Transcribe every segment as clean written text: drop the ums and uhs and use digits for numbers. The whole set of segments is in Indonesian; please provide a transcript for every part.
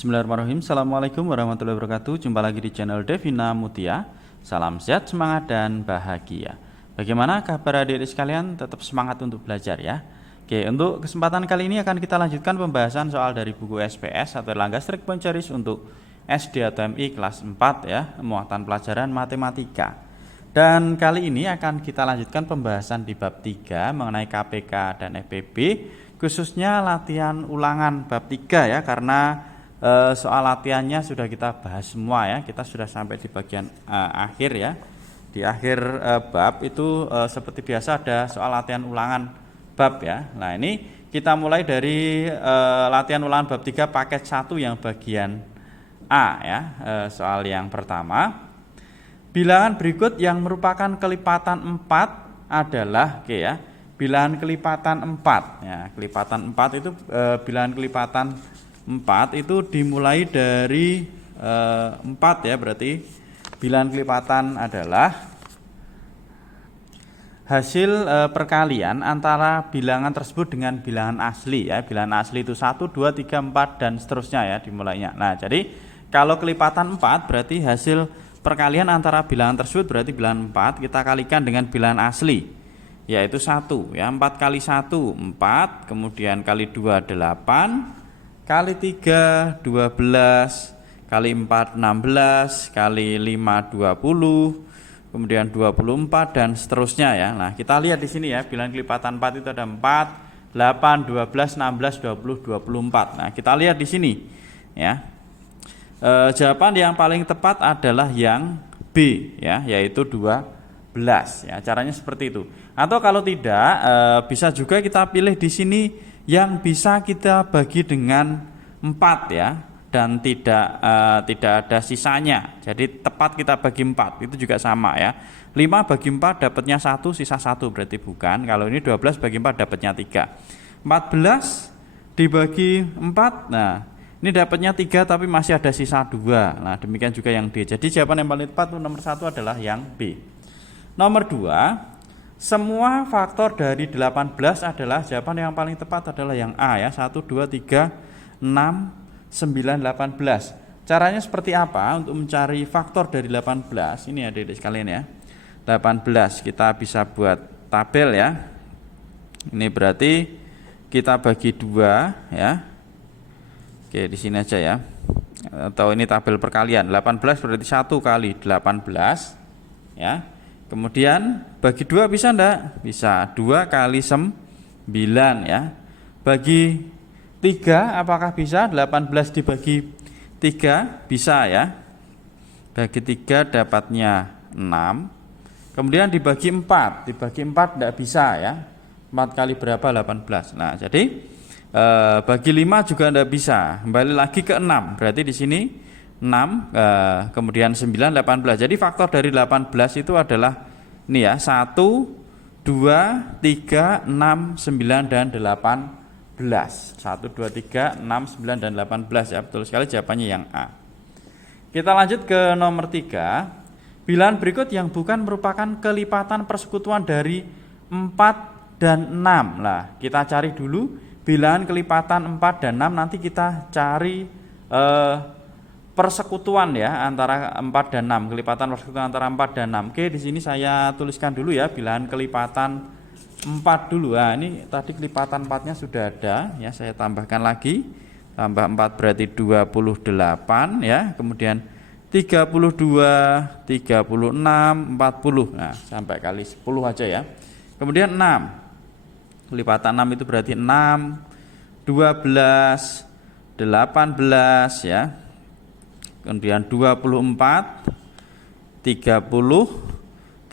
Bismillahirrahmanirrahim. Assalamualaikum warahmatullahi wabarakatuh. Jumpa lagi di channel Devina Mutia. Salam sehat, semangat, dan bahagia. Bagaimana kabar adik-adik sekalian? Tetap semangat untuk belajar ya. Oke, untuk kesempatan kali ini akan kita lanjutkan pembahasan soal dari buku SPS atau Erlangga Strik Boncaris untuk SD atau MI kelas 4 ya, muatan pelajaran matematika. Dan kali ini akan kita lanjutkan pembahasan di bab 3 mengenai KPK dan FPB, khususnya latihan ulangan bab 3 ya, karena soal latihannya sudah kita bahas semua ya. Kita sudah sampai di bagian akhir ya. Di akhir bab itu seperti biasa ada soal latihan ulangan bab ya. Nah, ini kita mulai dari latihan ulangan bab 3 paket 1 yang bagian A ya. Soal yang pertama, bilangan berikut yang merupakan kelipatan 4 adalah ya. Bilangan kelipatan 4 ya. Kelipatan 4 itu bilangan kelipatan 4 itu dimulai dari 4 ya, berarti bilangan kelipatan adalah hasil perkalian antara bilangan tersebut dengan bilangan asli ya. Bilangan asli itu 1, 2, 3, 4 dan seterusnya ya dimulainya. Nah, jadi kalau kelipatan 4 berarti hasil perkalian antara bilangan tersebut berarti bilangan 4 kita kalikan dengan bilangan asli, yaitu 1 ya. 4 kali 1 4, kemudian kali 2 8, kali 3 12, kali 4 16, kali 5 20, kemudian 24 dan seterusnya ya. Nah, kita lihat di sini ya, bilangan kelipatan 4 itu ada 4, 8, 12, 16, 20, 24. Nah, kita lihat di sini ya. Jawaban yang paling tepat adalah yang B ya, yaitu 12 ya. Caranya seperti itu. Atau kalau tidak, bisa juga kita pilih di sini yang bisa kita bagi dengan 4 ya, dan tidak ada sisanya. Jadi tepat kita bagi 4 itu juga sama ya. 5 bagi 4 dapatnya 1, sisa 1 berarti bukan. Kalau ini 12 bagi 4 dapatnya 3. 14 dibagi 4, nah ini dapatnya 3 tapi masih ada sisa 2. Nah, demikian juga yang D. Jadi jawaban yang paling tepat nomor 1 adalah yang B. Nomor 2, semua faktor dari 18 adalah, jawaban yang paling tepat adalah yang A ya. 1, 2, 3, 6, 9, 18. Caranya seperti apa untuk mencari faktor dari 18? Ini adik-adik sekalian ya. 18 kita bisa buat tabel ya. Ini berarti kita bagi 2 ya. Oke, di sini aja ya. Atau ini tabel perkalian. 18 berarti 1 kali 18 ya. Kemudian bagi 2 bisa enggak? Bisa. 2 kali 9 ya. Bagi 3 apakah bisa? 18 dibagi 3 bisa ya. Bagi 3 dapatnya 6. Kemudian dibagi 4. Dibagi 4 enggak bisa ya. 4 kali berapa? 18. Nah, jadi bagi 5 juga enggak bisa. Kembali lagi ke 6. Berarti di sini 6, kemudian 9, 18. Jadi faktor dari 18 itu adalah ini ya, 1, 2, 3, 6, 9, dan 18. 1, 2, 3, 6, 9, dan 18 ya. Betul sekali jawabannya yang A. Kita lanjut ke nomor 3. Bilangan berikut yang bukan merupakan kelipatan persekutuan dari 4 dan 6. Nah, kita cari dulu bilangan kelipatan 4 dan 6, nanti kita cari persekutuan ya antara 4 dan 6, kelipatan persekutuan antara 4 dan 6. Oke, di sini saya tuliskan dulu ya bilangan kelipatan 4 dulu. Nah, ini tadi kelipatan 4-nya sudah ada ya, saya tambahkan lagi. Tambah 4 berarti 28 ya. Kemudian 32, 36, 40. Nah, sampai kali 10 aja ya. Kemudian 6. Kelipatan 6 itu berarti 6, 12, 18 ya. Kemudian 24, 30,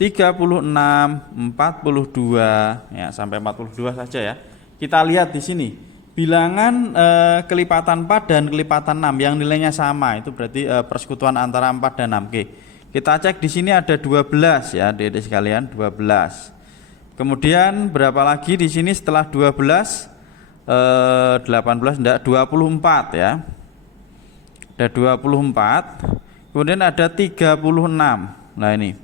36, 42 ya, sampai 42 saja ya. Kita lihat di sini bilangan kelipatan 4 dan kelipatan 6 yang nilainya sama, itu berarti persekutuan antara 4 dan 6. Oke. Kita cek di sini ada 12 ya, adik-adik sekalian, 12. Kemudian berapa lagi di sini setelah 12? 18 enggak, 24 ya. Ada 24. Kemudian ada 36. Nah, ini.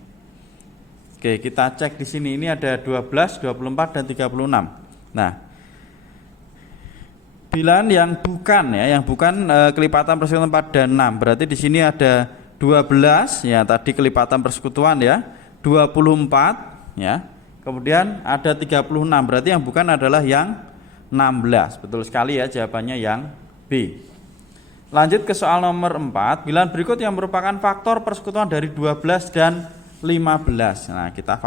Oke, kita cek di sini, ini ada 12, 24 dan 36. Nah, bilangan yang bukan ya, yang bukan kelipatan persekutuan 4 dan 6. Berarti di sini ada 12 ya, tadi kelipatan persekutuan ya, 24 ya. Kemudian ada 36. Berarti yang bukan adalah yang 16. Betul sekali ya, jawabannya yang B. Lanjut ke soal nomor 4. Bilangan berikut yang merupakan faktor persekutuan dari 12 dan 15. Nah, kita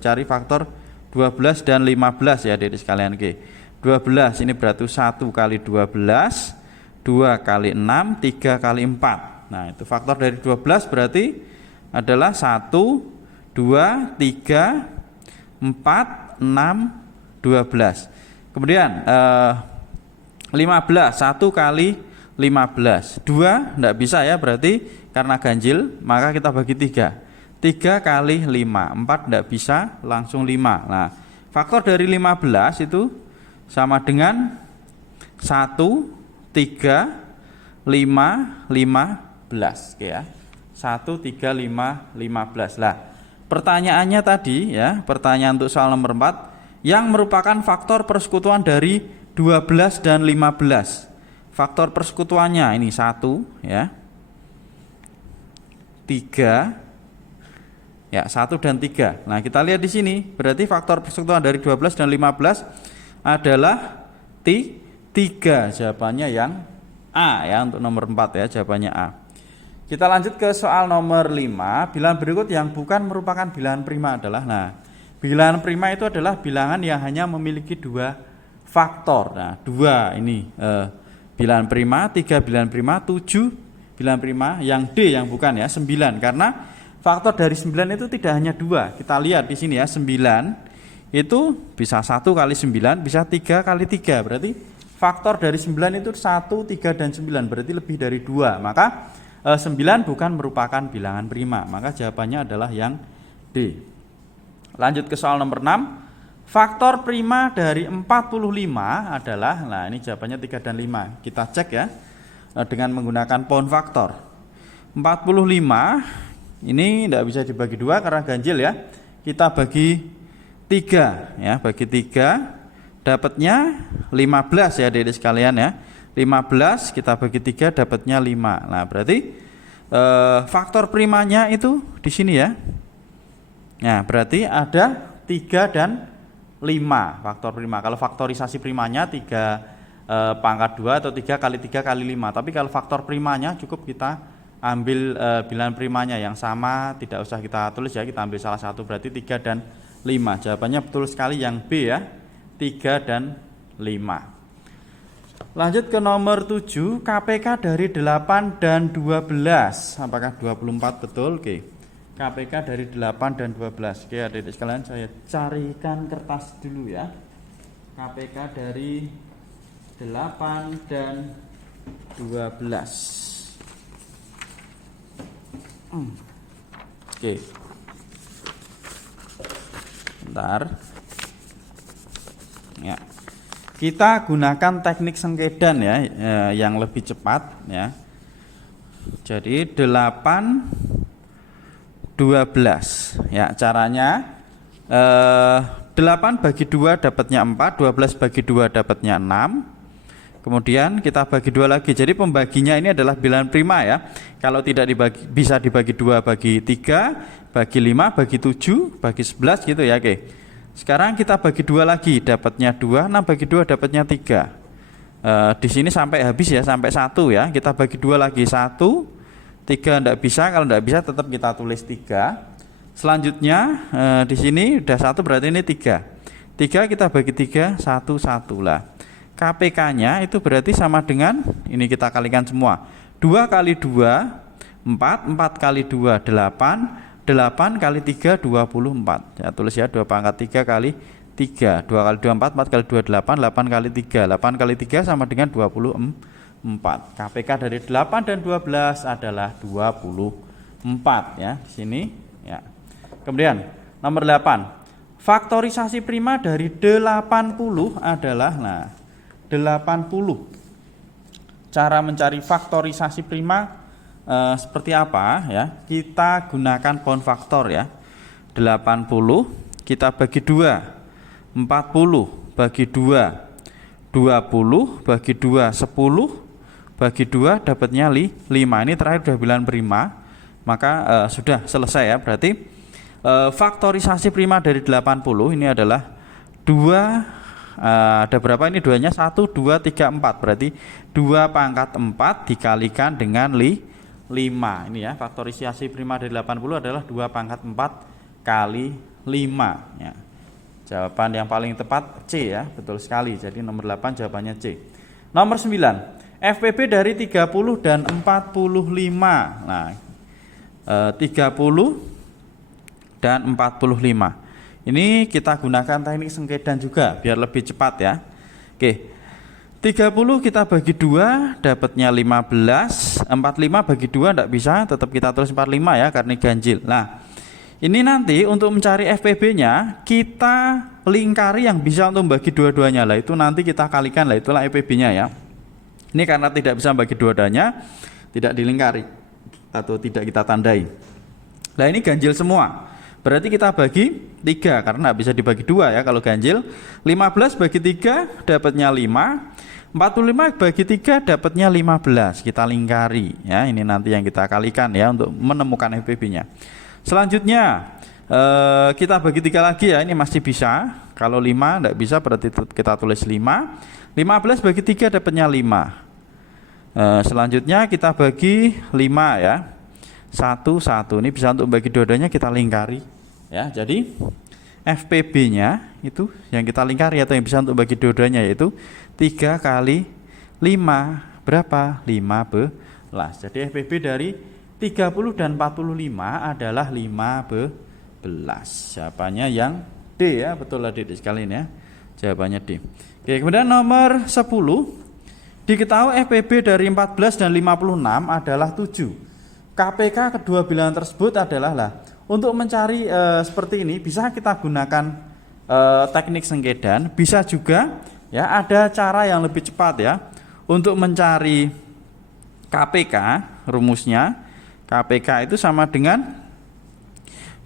cari faktor 12 dan 15 ya, Adik sekalian. Oke. 12 ini berarti 1 kali 12, 2 kali 6, 3 kali 4. Nah, itu faktor dari 12 berarti adalah 1, 2, 3, 4, 6, 12. Kemudian 15, 1 kali 15. 2 enggak bisa ya, berarti karena ganjil maka kita bagi 3. 3 kali 5, 4 enggak bisa, langsung 5. Nah, faktor dari 15 itu sama dengan 1, 3, 5, 15. Oke ya. 1, 3, 5, 15. Lah, pertanyaannya tadi ya, pertanyaan untuk soal nomor 4 yang merupakan faktor persekutuan dari 12 dan 15. Faktor persekutuannya ini 1 ya. 3 ya, 1 dan 3. Nah, kita lihat di sini, berarti faktor persekutuan dari 12 dan 15 adalah 3. Jawabannya yang A ya, untuk nomor 4 ya, jawabannya A. Kita lanjut ke soal nomor 5. Bilangan berikut yang bukan merupakan bilangan prima adalah, nah, bilangan prima itu adalah bilangan yang hanya memiliki 2 faktor. Nah, 2 ini bilangan prima, 3 bilangan prima, 7 bilangan prima, yang D yang bukan ya, 9. Karena faktor dari 9 itu tidak hanya 2. Kita lihat di sini ya, 9 itu bisa 1 kali 9, bisa 3 kali 3. Berarti faktor dari 9 itu 1, 3, dan 9. Berarti lebih dari 2. Maka 9 bukan merupakan bilangan prima. Maka jawabannya adalah yang D. Lanjut ke soal nomor 6. Faktor prima dari 45 adalah, nah ini jawabannya 3 dan 5. Kita cek ya dengan menggunakan pound faktor. 45 ini tidak bisa dibagi 2 karena ganjil ya. Kita bagi 3 ya, bagi 3 dapatnya 15 ya, Adik sekalian ya. 15 kita bagi 3 dapatnya 5. Nah, berarti faktor primanya itu di sini ya. Nah, berarti ada 3 dan 5 faktor prima. Kalau faktorisasi primanya 3 pangkat 2 atau 3 kali 3 kali 5. Tapi kalau faktor primanya cukup kita ambil bilangan primanya yang sama, tidak usah kita tulis ya, kita ambil salah satu, berarti 3 dan 5. Jawabannya betul sekali yang B ya, 3 dan 5. Lanjut ke nomor 7, KPK dari 8 dan 12. Apakah 24 betul? Oke. KPK dari 8 dan 12. Oke, adik-adik sekalian, saya carikan kertas dulu ya. KPK dari 8 dan 12. Oke. Bentar. Ya. Kita gunakan teknik sengkedan ya, yang lebih cepat ya. Jadi 8 12 ya, caranya 8 bagi 2 dapatnya 4, 12 bagi 2 dapatnya 6. Kemudian kita bagi 2 lagi. Jadi pembaginya ini adalah bilangan prima ya. Kalau tidak dibagi, bisa dibagi 2 bagi 3, bagi 5, bagi 7, bagi 11 gitu ya. Oke. Sekarang kita bagi 2 lagi, dapatnya 2, 6 bagi 2 dapatnya 3. Di sini sampai habis ya, sampai 1 ya. Kita bagi 2 lagi, 1, 3 enggak bisa, kalau enggak bisa tetap kita tulis 3. Selanjutnya di sini udah 1 berarti ini 3. 3 kita bagi 3, 1, 1 lah. KPK-nya itu berarti sama dengan, ini kita kalikan semua. 2 kali 2, 4, 4 kali 2, 8, 8 kali 3, 24. Ya, tulis ya, 2 pangkat 3 kali 3. 2 kali 2, 4, 4 kali 2, 8, 8 kali 3. 8 kali 3 sama dengan 24. KPK dari 8 dan 12 adalah 24 ya, di sini ya. Kemudian nomor 8. Faktorisasi prima dari 80 adalah, nah, 80. Cara mencari faktorisasi prima seperti apa ya? Kita gunakan pound faktor ya. 80 kita bagi 2. 40 bagi 2. 20 bagi 2 10 bagi 2 dapatnya 5. Ini terakhir sudah bilangan prima, maka sudah selesai ya. Berarti faktorisasi prima dari 80 ini adalah 2, ada berapa ini 2-nya? 1, 2, 3, 4. Berarti 2 pangkat 4 dikalikan dengan 5. Ini ya, faktorisasi prima dari 80 adalah 2 pangkat 4 kali 5 ya. Jawaban yang paling tepat C ya, betul sekali. Jadi nomor 8 jawabannya C. Nomor 9, FPB dari 30 dan 45. Nah, 30 dan 45. Ini kita gunakan teknik sengkedan juga biar lebih cepat ya. Oke. 30 kita bagi 2 dapatnya 15. 45 bagi 2 enggak bisa, tetap kita tulis 45 ya karena ganjil. Nah, ini nanti untuk mencari FPB-nya kita lingkari yang bisa untuk membagi dua-duanya lah, itu nanti kita kalikan lah, itulah FPB-nya ya. Ini karena tidak bisa bagi dua-duanya, tidak dilingkari atau tidak kita tandai. Nah, ini ganjil semua. Berarti kita bagi 3 karena bisa dibagi 2 ya kalau ganjil. 15 bagi 3 dapatnya 5. 45 bagi 3 dapatnya 15. Kita lingkari ya. Ini nanti yang kita kalikan ya untuk menemukan FPB-nya. Selanjutnya kita bagi 3 lagi ya. Ini masih bisa. Kalau 5 tidak bisa berarti kita tulis 5. 15 bagi 3 dapatnya 5. Selanjutnya kita bagi 5 ya. 1, 1. Ini bisa untuk bagi dua-duanya kita lingkari ya. Jadi FPB-nya itu yang kita lingkari atau yang bisa untuk bagi dua-duanya yaitu 3 kali 5 berapa? 15. Jadi FPB dari 30 dan 45 adalah 15. Jawabannya yang D ya, betul lah Dik sekalian ya. Jawabannya D. Oke, kemudian nomor 10, diketahui FPB dari 14 dan 56 adalah 7. KPK kedua bilangan tersebut adalah lah. Untuk mencari seperti ini bisa kita gunakan teknik sengkedan, bisa juga ya ada cara yang lebih cepat ya. Untuk mencari KPK, rumusnya KPK itu sama dengan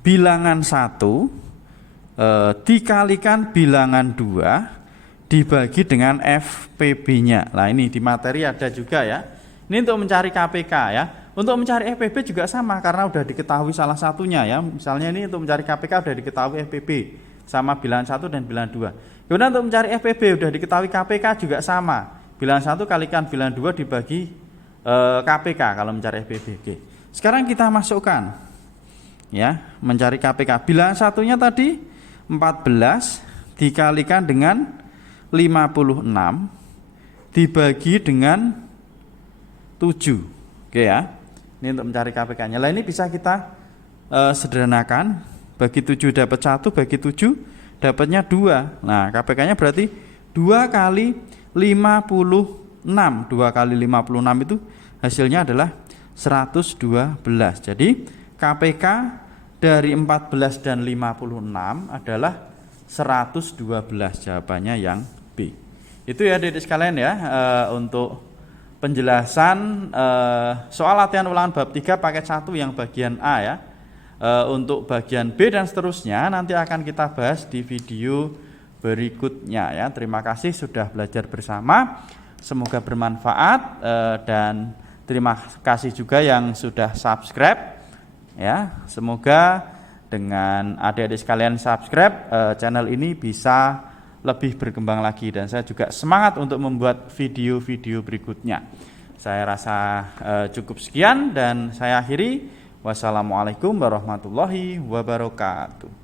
bilangan 1 dikalikan bilangan 2 dibagi dengan FPB-nya. Nah, ini di materi ada juga ya. Ini untuk mencari KPK ya. Untuk mencari FPB juga sama karena udah diketahui salah satunya ya. Misalnya ini untuk mencari KPK udah diketahui FPB sama bilangan 1 dan bilangan 2. Kemudian untuk mencari FPB udah diketahui KPK juga sama. Bilangan 1 kalikan bilangan 2 dibagi KPK kalau mencari FPB. Oke. Sekarang kita masukkan ya, mencari KPK. Bilangan satunya tadi 14 dikalikan dengan 56 dibagi dengan 7. Oke ya. Ini untuk mencari KPK-nya. Lah ini bisa kita sederhanakan. Bagi 7 dapat 1, bagi 7 dapatnya 2. Nah, KPK-nya berarti 2 kali 56. 2 kali 56 itu hasilnya adalah 112. Jadi KPK dari 14 dan 56 adalah 112. Jawabannya yang B. Itu ya Adik sekalian ya, untuk penjelasan soal latihan ulangan bab 3 paket 1 yang bagian A ya. Untuk bagian B dan seterusnya nanti akan kita bahas di video berikutnya ya. Terima kasih sudah belajar bersama. Semoga bermanfaat dan terima kasih juga yang sudah subscribe ya. Semoga dengan adik-adik sekalian subscribe channel ini bisa lebih berkembang lagi dan saya juga semangat untuk membuat video-video berikutnya. Saya rasa cukup sekian dan saya akhiri. Wassalamualaikum warahmatullahi wabarakatuh.